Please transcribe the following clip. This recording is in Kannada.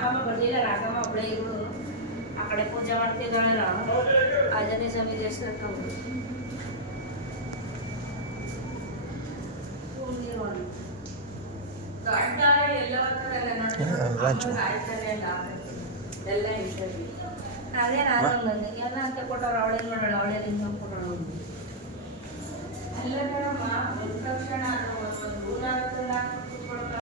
ರಾಗಮ್ಮ ಬರ್ಲಿಲ್ಲ, ರಾಗಮ್ಮ ಒಬ್ಬಳೇ ಇರು ಆ ಕಡೆ ಪೂಜೆ ಮಾಡ್ತಿದ್ದಾಳಲ್ಲ ಆಂಜನೇಯ ಸ್ವಾಮಿ ದೇವಸ್ಥಾನಕ್ಕೆ ಹೋಗ್ರು. ದೊಡ್ಡ ಎಲ್ಲ ಎಲ್ಲ ಇಂಟರ್ವ್ಯೂ ಅದೇ ನಾನು ಎಲ್ಲ ಅಂತ ಕೊಟ್ಟವ್ರು ಅವಳೇನು ಮಾಡೋಣ ಅವಳೇ ನಿಂಗೆ ಕೊಟ್ಟೋಣ ಎಲ್ಲ